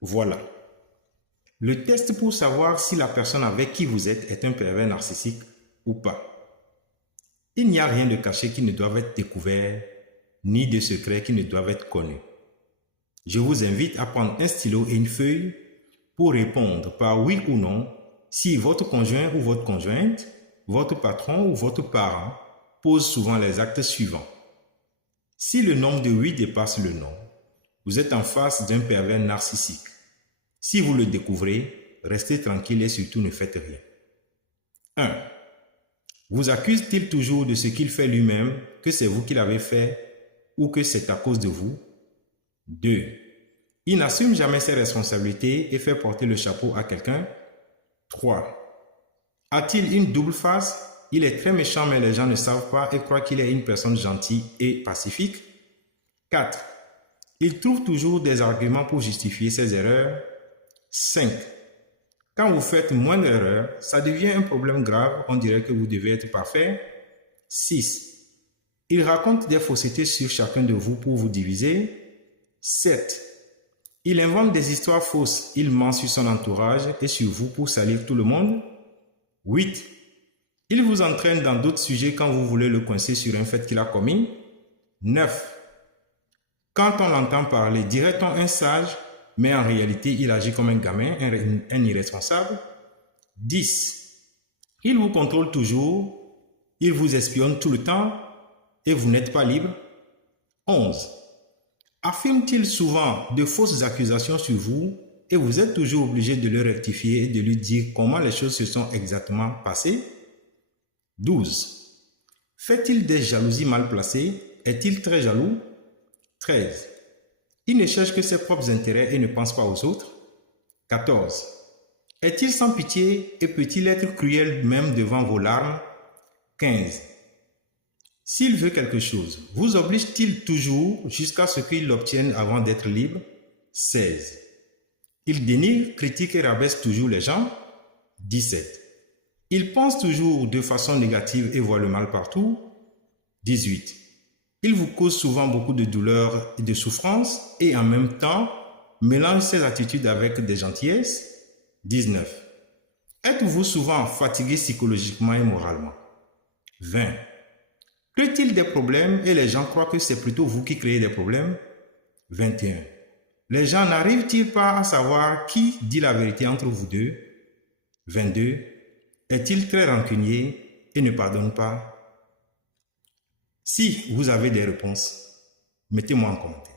Voilà. Le test pour savoir si la personne avec qui vous êtes est un pervers narcissique ou pas. Il n'y a rien de caché qui ne doive être découvert, ni de secret qui ne doivent être connus. Je vous invite à prendre un stylo et une feuille pour répondre par oui ou non si votre conjoint ou votre conjointe, votre patron ou votre parent pose souvent les actes suivants. Si le nombre de oui dépasse le non, vous êtes en face d'un pervers narcissique. Si vous le découvrez, restez tranquille et surtout ne faites rien. 1. Vous accuse-t-il toujours de ce qu'il fait lui-même, que c'est vous qui l'avez fait ou que c'est à cause de vous? 2. Il n'assume jamais ses responsabilités et fait porter le chapeau à quelqu'un? 3. A-t-il une double face? Il est très méchant mais les gens ne savent pas et croient qu'il est une personne gentille et pacifique? 4. Il trouve toujours des arguments pour justifier ses erreurs? 5. Quand vous faites moindre erreur, ça devient un problème grave, on dirait que vous devez être parfait? 6. Il raconte des faussetés sur chacun de vous pour vous diviser? 7. Il invente des histoires fausses, il ment sur son entourage et sur vous pour salir tout le monde? 8. Il vous entraîne dans d'autres sujets quand vous voulez le coincer sur un fait qu'il a commis? 9. Quand on l'entend parler, dirait-on un sage, mais en réalité, il agit comme un gamin, un irresponsable? 10. Il vous contrôle toujours, il vous espionne tout le temps et vous n'êtes pas libre? 11. Affirme-t-il souvent de fausses accusations sur vous et vous êtes toujours obligé de le rectifier et de lui dire comment les choses se sont exactement passées? 12. Fait-il des jalousies mal placées? Est-il très jaloux? 13. Il ne cherche que ses propres intérêts et ne pense pas aux autres? 14. Est-il sans pitié et peut-il être cruel même devant vos larmes? 15. S'il veut quelque chose, vous oblige-t-il toujours jusqu'à ce qu'il l'obtienne avant d'être libre? 16. Il dénigre, critique et rabaisse toujours les gens? 17. Il pense toujours de façon négative et voit le mal partout? 18. Il vous cause souvent beaucoup de douleur et de souffrance et en même temps mélange ses attitudes avec des gentillesses? 19. Êtes-vous souvent fatigué psychologiquement et moralement? 20. Crée-t-il des problèmes et les gens croient que c'est plutôt vous qui créez des problèmes? 21. Les gens n'arrivent-ils pas à savoir qui dit la vérité entre vous deux? 22. Est-il très rancunier et ne pardonne pas? Si vous avez des réponses, mettez-moi en commentaire.